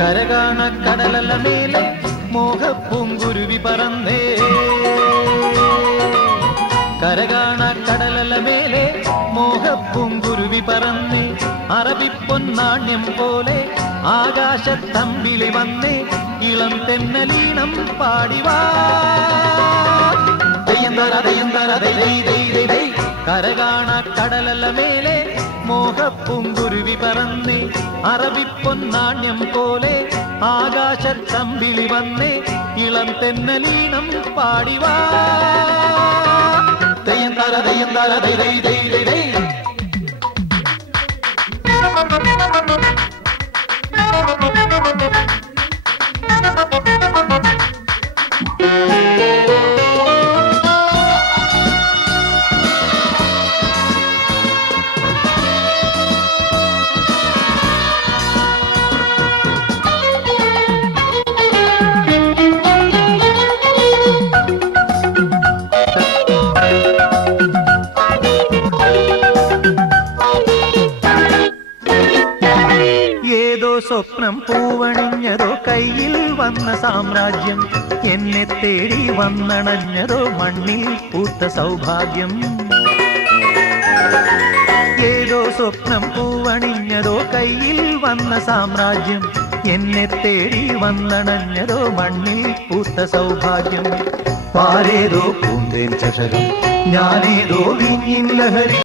കരകാണ കടലല മേലെ മോഹപ്പൂങ്കുരുവി പറന്നേ. കരകാണ കടലല മേലെ മോഹപ്പൂങ്കുരുവി പറന്നേ. അറബിപ്പൊന്നാണ്യം പോലെ ആകാശത്തമ്പിളി വന്നേ. ഇളം തെന്നലീണം പാടിവാ. കരകാണ കടലല മേലെ മോഹപ്പൂങ്കുരുവി പറന്നേ. അറബിപ്പൊന്നാണ്യം പോലെ ആകാശത്തമ്പിളി വന്നേ. ഇളം തെന്നലീണം പാടിവാ. തെയ്യന്താര തെയ്യന്താര ദൈ ദൈ ദൈ ദൈ ദൈ. സ്വപ്നം പൂവണിഞ്ഞതോ കയ്യിൽ വന്ന സാമ്രാജ്യം. എന്നെ തേടി വന്നണഞ്ഞതോ മണ്ണിൽ പൂത്ത സൗഭാഗ്യം. ഏതോ സ്വപ്നം പൂവണിഞ്ഞതോ കയ്യിൽ വന്ന സാമ്രാജ്യം. എന്നെ തേടി വന്നണഞ്ഞതോ മണ്ണിൽ പൂത്ത സൗഭാഗ്യം. പാരേതോ പൂന്തേൻ ചഷകം, ഞാനേതോ വീഞ്ഞിൻ ലഹരി.